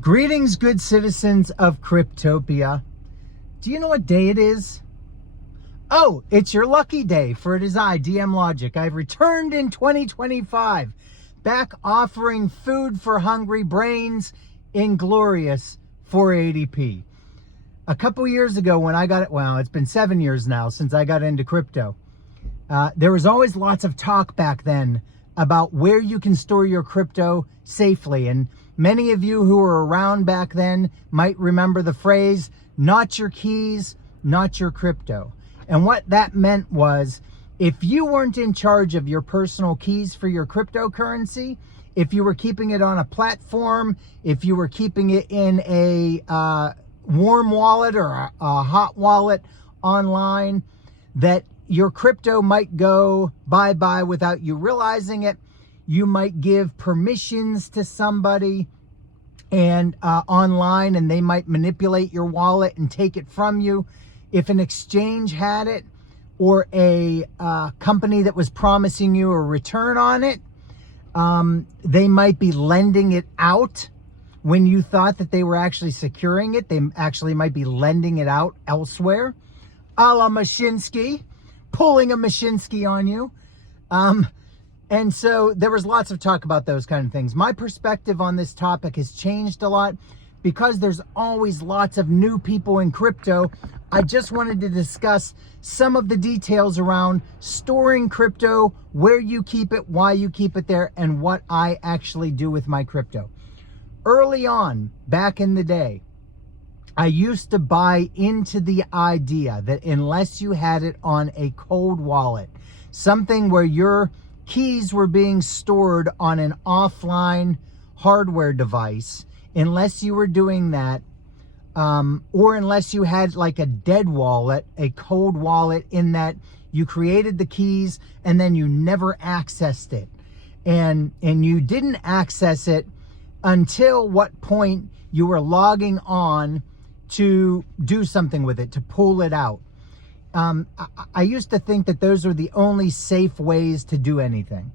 Greetings, good citizens of Cryptopia. Do you know what day it is? Oh, it's your lucky day, for it is I, DM Logic. I've returned in 2025, back offering food for hungry brains in glorious 480p. A couple years ago when I got it, well, it's been 7 years now since I got into crypto. There was always lots of talk back then about where you can store your crypto safely. And many of you who were around back then might remember the phrase, not your keys, not your crypto. And what that meant was, if you weren't in charge of your personal keys for your cryptocurrency, if you were keeping it on a platform, if you were keeping it in a warm wallet or a hot wallet online, that your crypto might go bye-bye without you realizing it. You might give permissions to somebody and online, and they might manipulate your wallet and take it from you. If an exchange had it, or a company that was promising you a return on it, they might be lending it out when you thought that they were actually securing it. They actually might be lending it out elsewhere, a la Mashinsky, pulling a Mashinsky on you. And so there was lots of talk about those kind of things. My perspective on this topic has changed a lot because there's always lots of new people in crypto. I just wanted to discuss some of the details around storing crypto, where you keep it, why you keep it there, and what I actually do with my crypto. Early on, back in the day, I used to buy into the idea that unless you had it on a cold wallet, something where your keys were being stored on an offline hardware device, unless you were doing that, or unless you had like a dead wallet, a cold wallet, in that you created the keys and then you never accessed it. And you didn't access it until what point you were logging on to do something with it, to pull it out. I used to think that those are the only safe ways to do anything.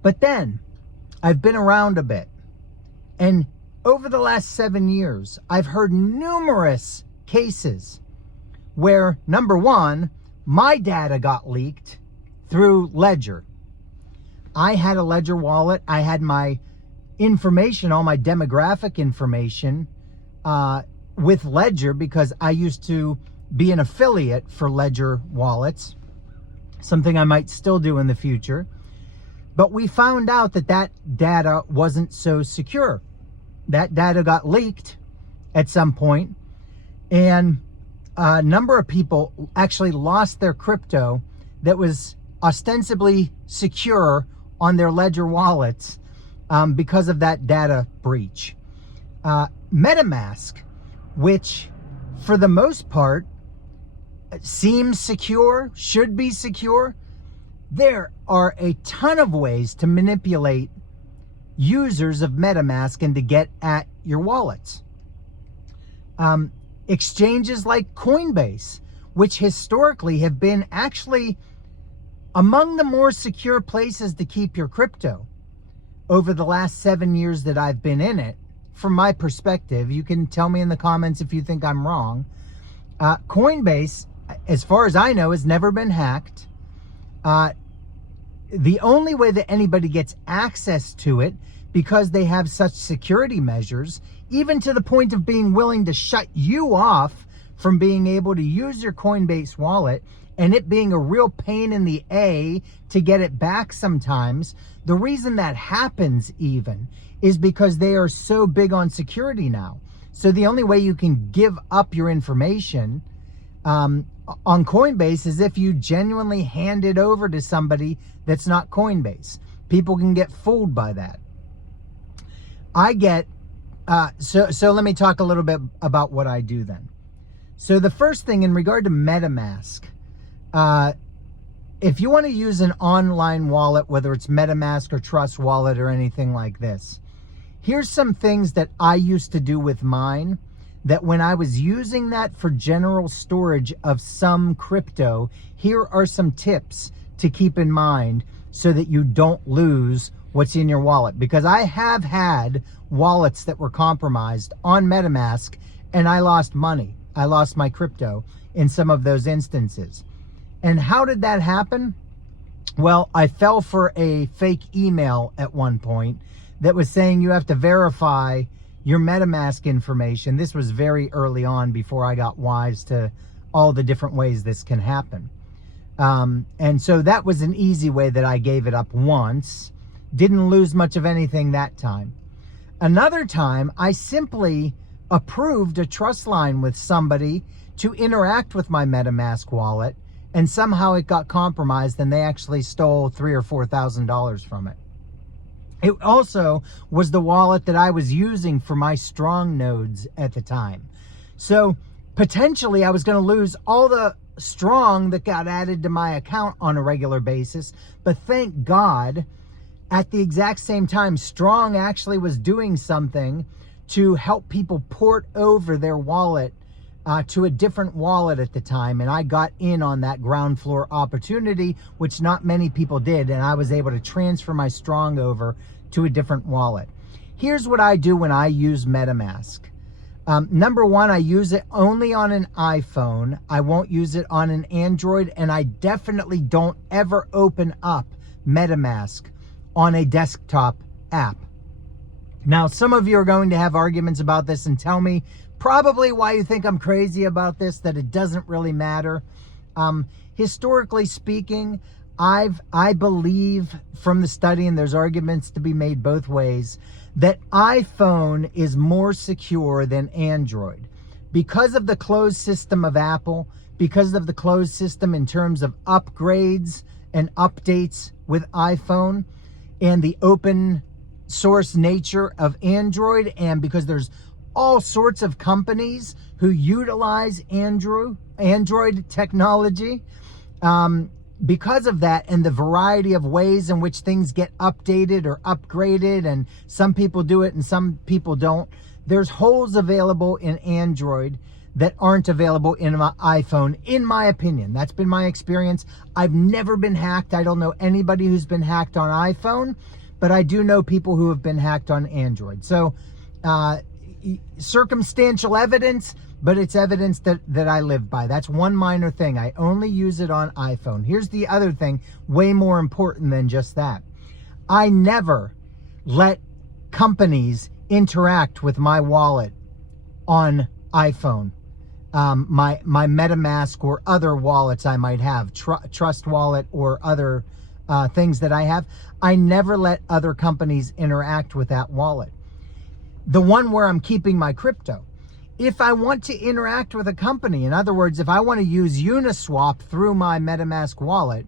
But then I've been around a bit, and over the last 7 years, I've heard numerous cases where, number one, my data got leaked through Ledger. I had a Ledger wallet. I had my information, all my demographic information, with Ledger, because I used to be an affiliate for Ledger wallets, something I might still do in the future. But we found out that that data wasn't so secure. That data got leaked at some point, and a number of people actually lost their crypto that was ostensibly secure on their Ledger wallets because of that data breach. MetaMask, which for the most part seems secure, should be secure, there are a ton of ways to manipulate users of MetaMask and to get at your wallets. Exchanges like Coinbase, which historically have been actually among the more secure places to keep your crypto over the last 7 years that I've been in it. From my perspective, you can tell me in the comments if you think I'm wrong. Coinbase, as far as I know, has never been hacked. The only way that anybody gets access to it, because they have such security measures, even to the point of being willing to shut you off from being able to use your Coinbase wallet, and it being a real pain in the A to get it back sometimes. The reason that happens even is because they are so big on security now. So the only way you can give up your information on Coinbase is if you genuinely hand it over to somebody that's not Coinbase. People can get fooled by that. I get, so let me talk a little bit about what I do then. So the first thing in regard to MetaMask, if you want to use an online wallet, whether it's MetaMask or Trust Wallet or anything like this, here's some things that I used to do with mine, that when I was using that for general storage of some crypto, here are some tips to keep in mind so that you don't lose what's in your wallet, because I have had wallets that were compromised on MetaMask and I lost money. I lost my crypto in some of those instances. And how did that happen? Well, I fell for a fake email at one point that was saying you have to verify your MetaMask information. This was very early on, before I got wise to all the different ways this can happen. And so that was an easy way that I gave it up once. Didn't lose much of anything that time. Another time, I simply approved a trust line with somebody to interact with my MetaMask wallet, and somehow it got compromised and they actually stole $3,000 or $4,000 from it. It also was the wallet that I was using for my strong nodes at the time. So potentially I was going to lose all the strong that got added to my account on a regular basis. But thank God, at the exact same time, strong actually was doing something to help people port over their wallet to a different wallet at the time. And I got in on that ground floor opportunity, which not many people did. And I was able to transfer my strong over to a different wallet. Here's what I do when I use MetaMask. Number one, I use it only on an iPhone. I won't use it on an Android, and I definitely don't ever open up MetaMask on a desktop app. Now, some of you are going to have arguments about this and tell me probably why you think I'm crazy about this, that it doesn't really matter. Historically speaking, I believe from the study, and there's arguments to be made both ways, that iPhone is more secure than Android because of the closed system of Apple, because of the closed system in terms of upgrades and updates with iPhone, and the open source nature of Android, and because there's all sorts of companies who utilize Android technology. Because of that, and the variety of ways in which things get updated or upgraded, and some people do it and some people don't, there's holes available in Android that aren't available in my iPhone, in my opinion. That's been my experience. I've never been hacked. I don't know anybody who's been hacked on iPhone, but I do know people who have been hacked on Android. So circumstantial evidence, but it's evidence that I live by. That's one minor thing. I only use it on iPhone. Here's the other thing, way more important than just that. I never let companies interact with my wallet on iPhone. My MetaMask or other wallets I might have, Trust Wallet or other things that I have, I never let other companies interact with that wallet. The one where I'm keeping my crypto. If I want to interact with a company, in other words, if I want to use Uniswap through my MetaMask wallet,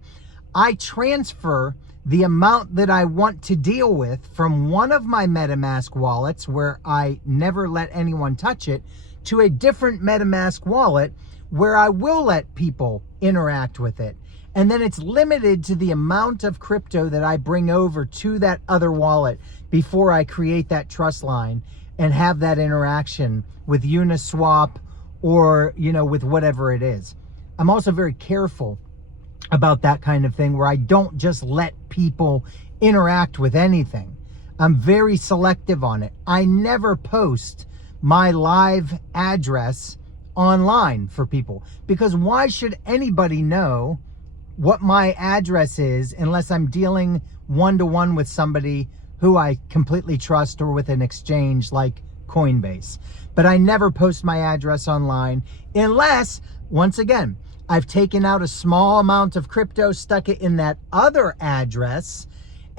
I transfer the amount that I want to deal with from one of my MetaMask wallets, where I never let anyone touch it, to a different MetaMask wallet where I will let people interact with it. And then it's limited to the amount of crypto that I bring over to that other wallet before I create that trust line and have that interaction with Uniswap or, with whatever it is. I'm also very careful about that kind of thing, where I don't just let people interact with anything. I'm very selective on it. I never post my live address online for people, because why should anybody know what my address is unless I'm dealing one-to-one with somebody who I completely trust, or with an exchange like Coinbase. But I never post my address online unless, once again, I've taken out a small amount of crypto, stuck it in that other address,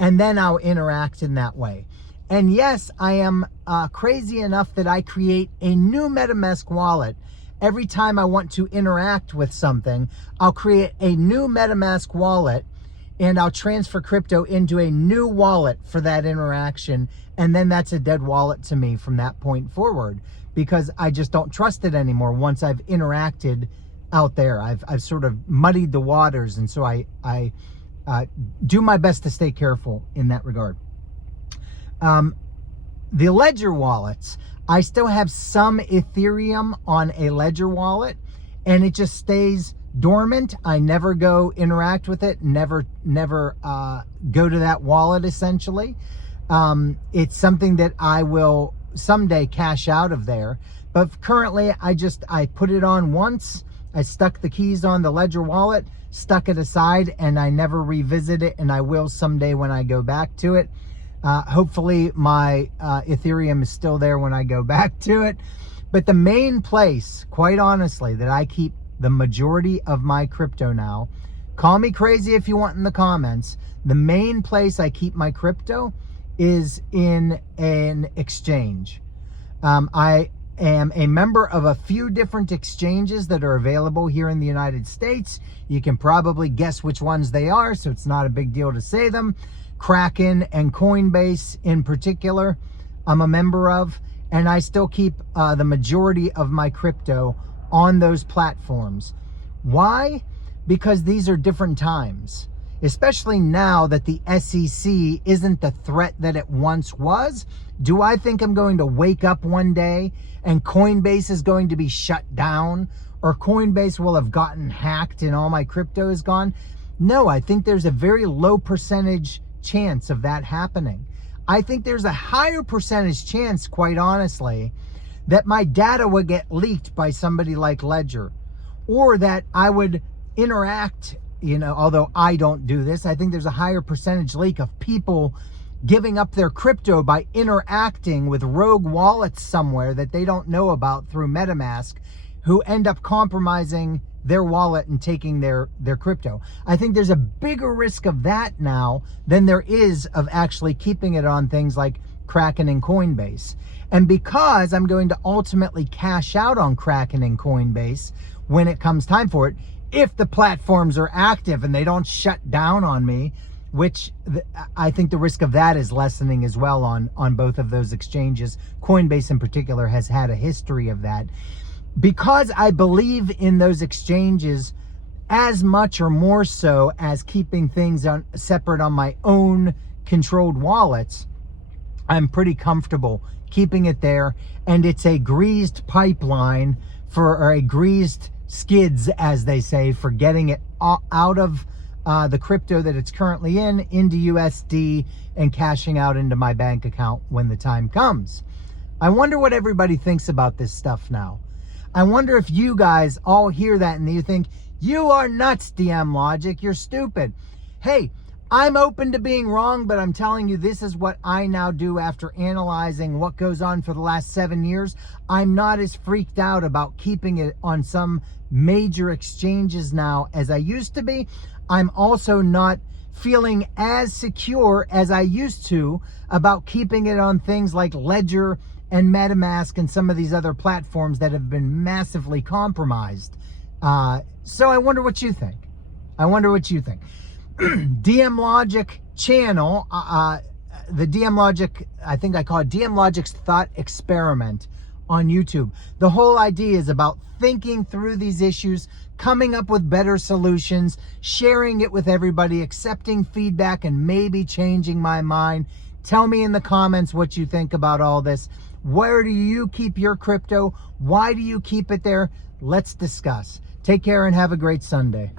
and then I'll interact in that way. And yes, I am crazy enough that I create a new MetaMask wallet. Every time I want to interact with something, I'll create a new MetaMask wallet, and I'll transfer crypto into a new wallet for that interaction. And then that's a dead wallet to me from that point forward, because I just don't trust it anymore once I've interacted out there. I've sort of muddied the waters. And so I do my best to stay careful in that regard. The Ledger wallets, I still have some Ethereum on a Ledger wallet, and it just stays dormant. I never go interact with it, never go to that wallet essentially. It's something that I will someday cash out of there. But currently I put it on once. I stuck the keys on the Ledger wallet, stuck it aside, and I never revisit it, and I will someday when I go back to it. Hopefully my Ethereum is still there when I go back to it. But the main place, quite honestly, that I keep the majority of my crypto now, call me crazy if you want in the comments, the main place I keep my crypto is in an exchange. I am a member of a few different exchanges that are available here in the United States. You can probably guess which ones they are, so it's not a big deal to say them. Kraken and Coinbase in particular, I'm a member of, and I still keep the majority of my crypto on those platforms. Why? Because these are different times, especially now that the SEC isn't the threat that it once was. Do I think I'm going to wake up one day and Coinbase is going to be shut down, or Coinbase will have gotten hacked and all my crypto is gone? No, I think there's a very low percentage chance of that happening. I think there's a higher percentage chance, quite honestly, that my data would get leaked by somebody like Ledger, or that I would interact, although I don't do this. I think there's a higher percentage leak of people giving up their crypto by interacting with rogue wallets somewhere that they don't know about through MetaMask, who end up compromising their wallet and taking their crypto. I think there's a bigger risk of that now than there is of actually keeping it on things like Kraken and Coinbase. And because I'm going to ultimately cash out on Kraken and Coinbase when it comes time for it, if the platforms are active and they don't shut down on me, which I think the risk of that is lessening as well on both of those exchanges. Coinbase in particular has had a history of that. Because I believe in those exchanges as much or more so as keeping things separate on my own controlled wallets, I'm pretty comfortable keeping it there. And it's a greased pipeline or a greased skids, as they say, for getting it out of the crypto that it's currently into USD and cashing out into my bank account when the time comes. I wonder what everybody thinks about this stuff now. I wonder if you guys all hear that and you think, you are nuts, DM Logic, you're stupid. Hey, I'm open to being wrong, but I'm telling you, this is what I now do after analyzing what goes on for the last 7 years. I'm not as freaked out about keeping it on some major exchanges now as I used to be. I'm also not feeling as secure as I used to about keeping it on things like Ledger and MetaMask and some of these other platforms that have been massively compromised. So I wonder what you think. DM Logic channel, the DM Logic, I think I call it DM Logic's Thought Experiment on YouTube. The whole idea is about thinking through these issues, coming up with better solutions, sharing it with everybody, accepting feedback, and maybe changing my mind. Tell me in the comments what you think about all this. Where do you keep your crypto? Why do you keep it there? Let's discuss. Take care and have a great Sunday.